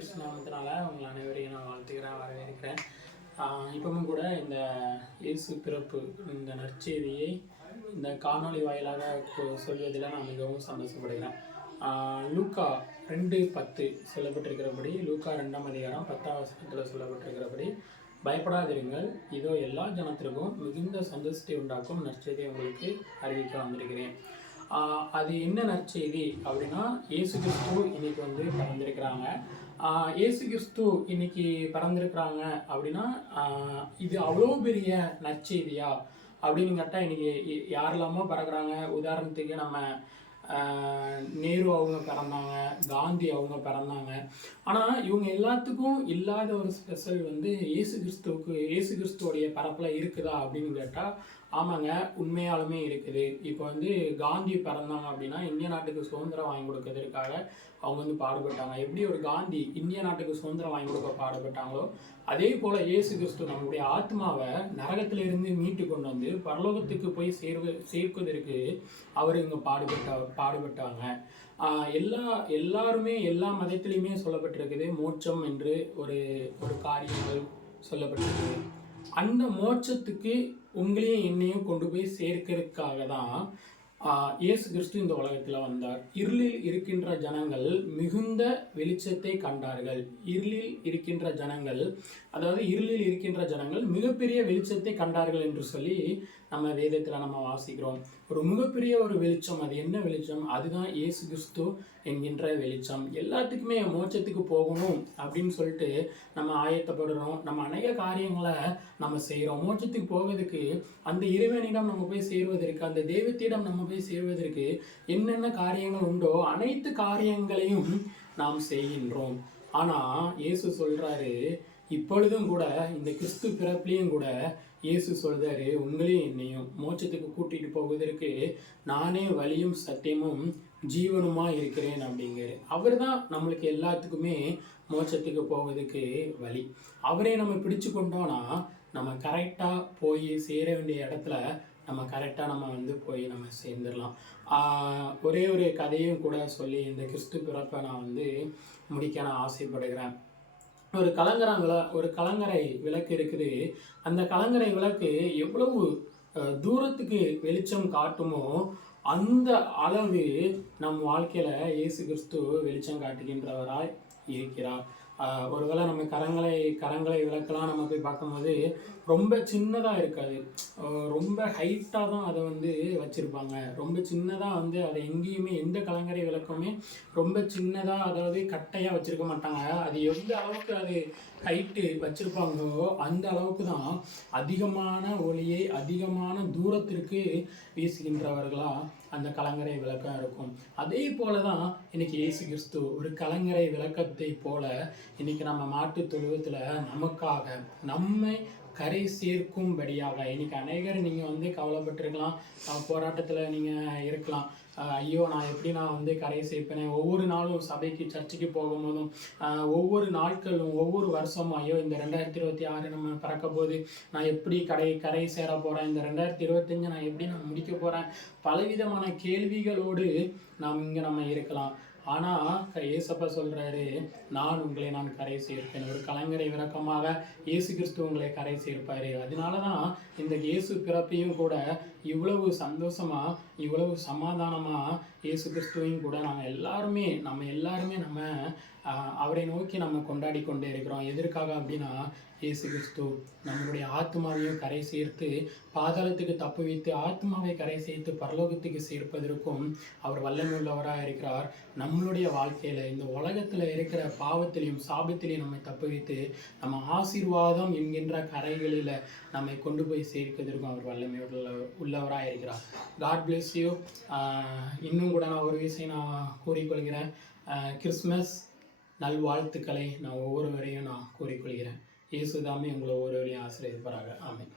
கிறிஸ்து நாமத்தினால உங்கள் அனைவரையும் நான் வாழ்த்துக்கிறேன், வரவேற்கிறேன். இப்பவும் கூட இந்த இயேசு பிறப்பு இந்த நற்செய்தியை இந்த காணொளி வாயிலாக சொல்வதில் நான் மிகவும் சந்தோஷப்படுகிறேன். லூக்கா 2:10 சொல்லப்பட்டிருக்கிறபடி, லூக்கா 2ஆம் அதிகாரம் 10ஆம் வசனத்தில் சொல்லப்பட்டிருக்கிறபடி, பயப்படாதிருங்கள், இதோ எல்லா ஜனத்திற்கும் மிகுந்த சந்தோஷத்தை உண்டாக்கும் நற்செய்தியை உங்களுக்கு அறிவிக்க வந்திருக்கிறேன். அது என்ன நற்செய்தி அப்படின்னா, இயேசு கிறிஸ்து இன்னைக்கு பிறந்திருக்கிறாங்க. இயேசு கிறிஸ்து இன்னைக்கு பிறந்திருக்கிறாங்க அப்படின்னா, இது அவ்வளோ பெரிய நற்செய்தியா அப்படின்னு கேட்டால், இன்னைக்கு யாரெல்லாமோ பிறகுறாங்க. உதாரணத்துக்கு நம்ம நேரு அவங்க பிறந்தாங்க, காந்தி அவங்க பிறந்தாங்க. ஆனால் இவங்க எல்லாத்துக்கும் இல்லாத ஒரு ஸ்பெஷல் இயேசு கிறிஸ்துவோடைய பரப்பில் இருக்குதா அப்படின்னு கேட்டால், ஆமாங்க, உண்மையாலுமே இருக்குது. இப்போ காந்தி பிறந்தாங்க அப்படின்னா, இந்திய நாட்டுக்கு சுதந்திரம் வாங்கி கொடுக்கறதுக்காக அவங்க பாடுபட்டாங்க. எப்படி ஒரு காந்தி இந்திய நாட்டுக்கு சுதந்திரம் வாங்கி கொடுக்க பாடுபட்டாங்களோ, அதே போல் இயேசு கிறிஸ்து நம்மளுடைய ஆத்மாவை நரகத்திலிருந்து மீட்டு கொண்டு வந்து பரலோகத்துக்கு போய் சேர்ப்பதற்கு அவர் இங்கே பாடுபட்டாங்க. எல்லாருமே எல்லா மதத்திலையுமே சொல்லப்பட்டிருக்குது மோட்சம் என்று ஒரு காரியங்கள் சொல்லப்பட்டிருக்கு. அந்த மோட்சத்துக்கு உங்களையும் என்னையும் கொண்டு போய் சேர்க்கிறதுக்காக தான் இயேசு கிறிஸ்து இந்த உலகத்தில் வந்தார். இருளில் இருக்கின்ற ஜனங்கள் மிகுந்த வெளிச்சத்தை கண்டார்கள். இருளில் இருக்கின்ற ஜனங்கள் மிகப்பெரிய வெளிச்சத்தை கண்டார்கள் என்று சொல்லி நம்ம வேதத்தில் நம்ம வாசிக்கிறோம். ஒரு மிகப்பெரிய ஒரு வெளிச்சம். அது என்ன வெளிச்சம்? அதுதான் இயேசு கிறிஸ்து என்கின்ற வெளிச்சம். எல்லாத்துக்குமே மோட்சத்துக்கு போகணும் அப்படின்னு சொல்லிட்டு நம்ம ஆயத்தப்படுறோம். நம்ம அநேக காரியங்களை நம்ம செய்கிறோம். மோட்சத்துக்கு போவதற்கு, அந்த இறைவனிடம் நம்ம போய் சேர்வதற்கு, அந்த தெய்வத்திடம் நம்ம போய் சேர்வதற்கு என்னென்ன காரியங்கள் உண்டோ அனைத்து காரியங்களையும் நாம் செய்கின்றோம். ஆனால் இயேசு சொல்றாரு, இப்பொழுதும் கூட இந்த கிறிஸ்து பிறப்பிலையும் கூட இயேசு சொல்றாரு, உங்களையும் என்னையும் மோட்சத்துக்கு கூட்டிட்டு போவதற்கு நானே வழியும் சத்தியமும் ஜீவனுமா இருக்கிறேன் அப்படிங்கிற அவர் தான் நம்மளுக்கு எல்லாத்துக்குமே மோட்சத்துக்கு போவதுக்கு வழி. அவரே நம்ம பிடிச்சு கொண்டோம்னா நம்ம கரெக்டாக போய் சேர வேண்டிய இடத்துல நம்ம கரெக்டாக நம்ம போய் நம்ம சேர்ந்துடலாம். ஒரே ஒரு கதையும் கூட சொல்லி இந்த கிறிஸ்து பிறப்பை நான் முடிக்க நான் ஆசைப்படுகிறேன். ஒரு கலங்கரை விளக்கு இருக்குது. அந்த கலங்கரை விளக்கு எவ்வளவு தூரத்துக்கு வெளிச்சம் காட்டுமோ அந்த அளவு நம் வாழ்க்கையில் இயேசு கிறிஸ்து வெளிச்சம் காட்டுகின்றவராய் இருக்கிறார். ஒருவேளை நம்ம கரங்களை விளக்கெல்லாம் நம்ம போய் பார்க்கும்போது ரொம்ப சின்னதாக இருக்காது, ரொம்ப ஹைட்டாக தான் அதை வச்சுருப்பாங்க. ரொம்ப சின்னதாக அதை எங்கேயுமே எந்த கலங்கரை விளக்குமே ரொம்ப சின்னதாக, அதாவது கட்டையாக வச்சுருக்க மாட்டாங்க. அது எந்த அளவுக்கு அது ஹைட்டு வச்சுருப்பாங்களோ அந்த அளவுக்கு தான் அதிகமான ஒளியை அதிகமான தூரத்திற்கு வீசுகின்றவர்களாக அந்த கலங்கரை விளக்கம் இருக்கும். அதே போல தான் இன்னைக்கு இயேசு கிறிஸ்து ஒரு கலங்கரை விளக்கத்தை போல இன்னைக்கு நம்ம மாட்டு தொழுவத்தில் நமக்காக நம்மை கரை சேர்க்கும்படியாக. இன்னைக்கு அநேகர் நீங்கள் கவலைப்பட்டிருக்கலாம், போராட்டத்தில் நீங்கள் இருக்கலாம். ஐயோ, நான் எப்படி கரை சேர்ப்பேன்? ஒவ்வொரு நாளும் சபைக்கு சர்ச்சுக்கு போகும்போதும், ஒவ்வொரு நாட்களும் ஒவ்வொரு வருஷமும், ஐயோ இந்த 2026 நம்ம பிறக்க போது நான் எப்படி கரை சேர போகிறேன்? இந்த 2025 நான் எப்படி முடிக்க போகிறேன்? பலவிதமான கேள்விகளோடு நம்ம இருக்கலாம். ஆனால் ஏசப்பா சொல்கிறாரு, நான் கரை சேர்ப்பேன். ஒரு கலங்கரை விளக்கமாக இயேசு கிறிஸ்து உங்களை கரை சேர்ப்பார். அதனால தான் இந்த இயேசு பிறப்பையும் கூட இவ்வளவு சந்தோஷமாக இவ்வளவு சமாதானமாக இயேசு கிறிஸ்துவையும் கூட நம்ம எல்லாருமே நம்ம அவரை நோக்கி நம்ம கொண்டாடி கொண்டே இருக்கிறோம். எதற்காக அப்படின்னா, இயேசு கிறிஸ்து நம்மளுடைய ஆத்மாவையும் கரை சேர்த்து பாதாளத்துக்கு தப்பு வைத்து ஆத்மாவை கரை சேர்த்து பரலோகத்துக்கு சேர்ப்பதற்கும் அவர் வல்லமை உள்ளவராக இருக்கிறார். நம்மளுடைய வாழ்க்கையில் இந்த உலகத்தில் இருக்கிற பாவத்திலையும் சாபத்திலையும் நம்மை தப்பு வைத்து நம்ம ஆசீர்வாதம் என்கின்ற கரைகளில் நம்மை கொண்டு போய் சேர்ப்பதற்கும் அவர் வல்லமை உள்ளவராக இருக்கிறார். God bless you. இன்னும் கூட நான் ஒரு விஷயம் நான் கூறிக்கொள்கிறேன். கிறிஸ்மஸ் நல்வாழ்த்துக்களை நான் ஒவ்வொருவரையும் நான் கூறிக்கொள்கிறேன். இயேசுதாமே உங்களை ஒவ்வொருவரையும் ஆசீர்வதிப்பாராக. ஆமென்.